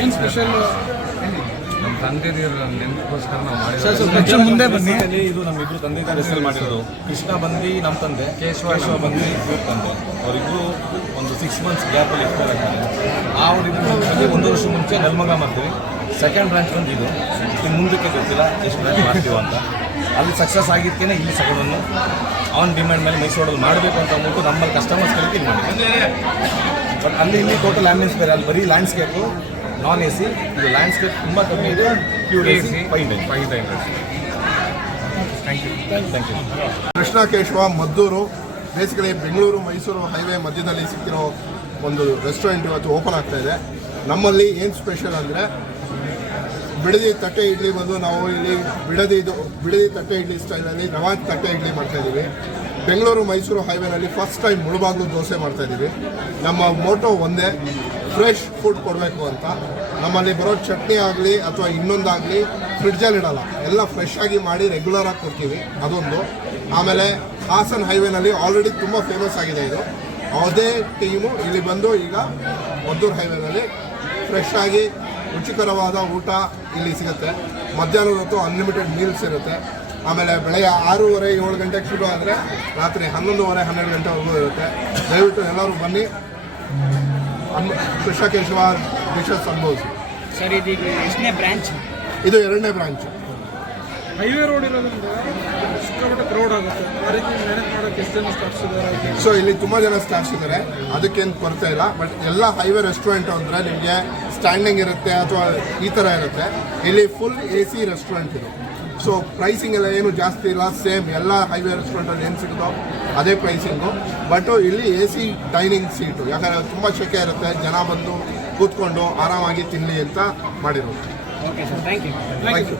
ಏನು ಸ್ಪೆಷಲ್? ನಮ್ಮ ತಂದೆದಿರ ನೆನಪಿಗೋಸ್ಕರ ನಾವು ಮಾಡಿರೋದು. ಮುಂದೆ ಬನ್ನಿ. ಇದು ನಮ್ಮಿಬ್ರು ತಂದೆ ತಾಯಿ ಹೆಸರು ಮಾಡಿರೋದು. ಕೃಷ್ಣ ಬಂದು ನಮ್ಮ ತಂದೆ, ಕೇಶವ ಬಂದು ಇವ್ರ ತಂದೆ. ಅವರಿಬ್ಬರು ಒಂದು 6 months ಗ್ಯಾಪಲ್ಲಿ ಎಕ್ಸ್ಪೈರ್ ಆಗ್ತಾರೆ. ಅವರಿಬ್ಬರು 1 ವರ್ಷ ಮುಂಚೆ ನೆಲಮಂಗಲ ಮಾಡ್ತೀವಿ. ಸೆಕೆಂಡ್ ಬ್ರಾಂಚ್ ಬಂದು ಇದು ಮುಂದಕ್ಕೆ ಗೊತ್ತಿಲ್ಲ ಎಷ್ಟು ಬ್ರಾಂಚ್ ಮಾಡ್ತೀವಿ ಅಂತ. ಅಲ್ಲಿ ಸಕ್ಸಸ್ ಆಗಿರ್ತೇನೆ ಇಲ್ಲಿ ಸೆಕೆಂಡನ್ನು ಆನ್ ಡಿಮ್ಯಾಂಡ್ ಮೇಲೆ ಮೈಸೂರಲ್ಲಿ ಮಾಡಬೇಕು ಅಂತ ಅಂದ್ಬಿಟ್ಟು ನಮ್ಮಲ್ಲಿ ಕಸ್ಟಮರ್ಸ್ ಕಲಿಕೆ ಇದು ಮಾಡಿದ್ದೀವಿ. ಬಟ್ ಅಲ್ಲಿ ಇಲ್ಲಿ ಟೋಟಲ್ ಆ್ಯಂಬಿಯನ್ಸ್ ಬೇರೆ, ಅಲ್ಲಿ ಬರೀ ಲ್ಯಾಂಡ್ಸ್ಕೇಪು ನಾನ್ AC. ಇದು ಲ್ಯಾಂಡ್ಸ್ಕೇಪ್ ತುಂಬ ಕಮ್ಮಿ ಇದೆ, pure AC 5 diners. Thank you. Krishna Keshava Maddur, basically Bengaluru Mysuru highway ಮಧ್ಯದಲ್ಲಿ ಸಿಕ್ಕಿರೋ ಒಂದು ರೆಸ್ಟೋರೆಂಟ್ ಇವತ್ತು ಓಪನ್ ಆಗ್ತಾ ಇದೆ. ನಮ್ಮಲ್ಲಿ ಏನು ಸ್ಪೆಷಲ್ ಅಂದರೆ ಬಿಡದಿ ತಟ್ಟೆ ಇಡ್ಲಿ ಬಂದು ನಾವು ಇಲ್ಲಿ ಬಿಡದಿ ತಟ್ಟೆ ಇಡ್ಲಿ ಸ್ಟೈಲಲ್ಲಿ ರವಾ ತಟ್ಟೆ ಇಡ್ಲಿ ಮಾಡ್ತಾಯಿದ್ದೀವಿ. ಬೆಂಗಳೂರು ಮೈಸೂರು ಹೈವೇನಲ್ಲಿ ಫಸ್ಟ್ ಟೈಮ್ ಮುಳುಬಾಗಿಲು ದೋಸೆ ಮಾಡ್ತಾಯಿದ್ದೀವಿ. ನಮ್ಮ ಮೋಟೋ ಒಂದೇ, ಫ್ರೆಶ್ ಫುಡ್ ಕೊಡಬೇಕು ಅಂತ. ನಮ್ಮಲ್ಲಿ ಬರೋ ಚಟ್ನಿ ಆಗಲಿ ಅಥವಾ ಇನ್ನೊಂದಾಗಲಿ ಫ್ರಿಡ್ಜಲ್ಲಿ ಇಡಲ್ಲ, ಎಲ್ಲ ಫ್ರೆಶ್ ಆಗಿ ಮಾಡಿ ರೆಗ್ಯುಲರಾಗಿ ಕೊಡ್ತೀವಿ, ಅದೊಂದು. ಆಮೇಲೆ ಹಾಸನ್ ಹೈವೇನಲ್ಲಿ ಆಲ್ರೆಡಿ ತುಂಬ ಫೇಮಸ್ ಆಗಿದೆ ಇದು. ಅದೇ ಟೀಮು ಇಲ್ಲಿ ಬಂದು ಈಗ ಮದ್ದೂರು ಹೈವೇನಲ್ಲಿ ಫ್ರೆಶ್ ಆಗಿ ರುಚಿಕರವಾದ ಊಟ ಇಲ್ಲಿ ಸಿಗುತ್ತೆ. ಮಧ್ಯಾಹ್ನದ ಹೊತ್ತು ಅನ್ಲಿಮಿಟೆಡ್ ಮೀಲ್ಸ್ ಇರುತ್ತೆ. ಆಮೇಲೆ ಬೆಳಗ್ಗೆ 6:30-7 ಗಂಟೆಗೆ ಶುರು ಆದರೆ ರಾತ್ರಿ 11:30-12 ಗಂಟೆವರೆಗೂ ಇರುತ್ತೆ. ದಯವಿಟ್ಟು ಎಲ್ಲರೂ ಬನ್ನಿ, ಕೃಷ್ಣ ಕೇಶವ ಡಿಶಸ್ ಅನ್ಬೋದು. ಸರ್, ಇದೀಗ ಎಷ್ಟನೇ ಬ್ರಾಂಚ್? ಇದು 2ನೇ ಬ್ರಾಂಚ್. ಹೈವೇ ರೋಡ್ ಇರೋದ್ರಿಂದ ಸಿಕ್ಕಾಪಟ್ಟೆ ಕ್ರೌಡ್ ಆಗುತ್ತೆ. ಆ ರೀತಿ ಮ್ಯಾನೇಜ್ ಮಾಡೋಕ್ಕೆ ಎಷ್ಟು ಜನ ಸ್ಟಾಫ್ಸ್ ಇದ್ದಾರೆ? ಸೊ ಇಲ್ಲಿ ತುಂಬ ಜನ ಸ್ಟಾಫ್ಸ್ ಇದ್ದಾರೆ, ಅದಕ್ಕೇನು ಕೊರತೆ ಇಲ್ಲ. ಬಟ್ ಎಲ್ಲ ಹೈವೇ ರೆಸ್ಟೋರೆಂಟ್ ಅಂದರೆ ನಿಮಗೆ ಸ್ಟ್ಯಾಂಡಿಂಗ್ ಇರುತ್ತೆ ಅಥವಾ ಈ ಥರ ಇರುತ್ತೆ. ಇಲ್ಲಿ ಫುಲ್ AC ರೆಸ್ಟೋರೆಂಟ್ ಇದು. ಸೊ ಪ್ರೈಸಿಂಗ್ ಎಲ್ಲ ಏನು ಜಾಸ್ತಿ ಇಲ್ಲ, ಸೇಮ್ ಎಲ್ಲ ಹೈವೇ ರೆಸ್ಟೋರೆಂಟಲ್ಲಿ ಏನು ಸಿಗುತ್ತೋ ಅದೇ ಪ್ರೈಸಿಂಗು. ಬಟ್ ಇಲ್ಲಿ AC ಡೈನಿಂಗ್ ಸೀಟು, ಯಾಕಂದರೆ ತುಂಬ ಶೆಕೆ ಇರುತ್ತೆ, ಜನ ಬಂದು ಕೂತ್ಕೊಂಡು ಆರಾಮಾಗಿ ತಿನ್ನಲಿ ಅಂತ ಮಾಡಿರೋದು. Okay sir, thank you.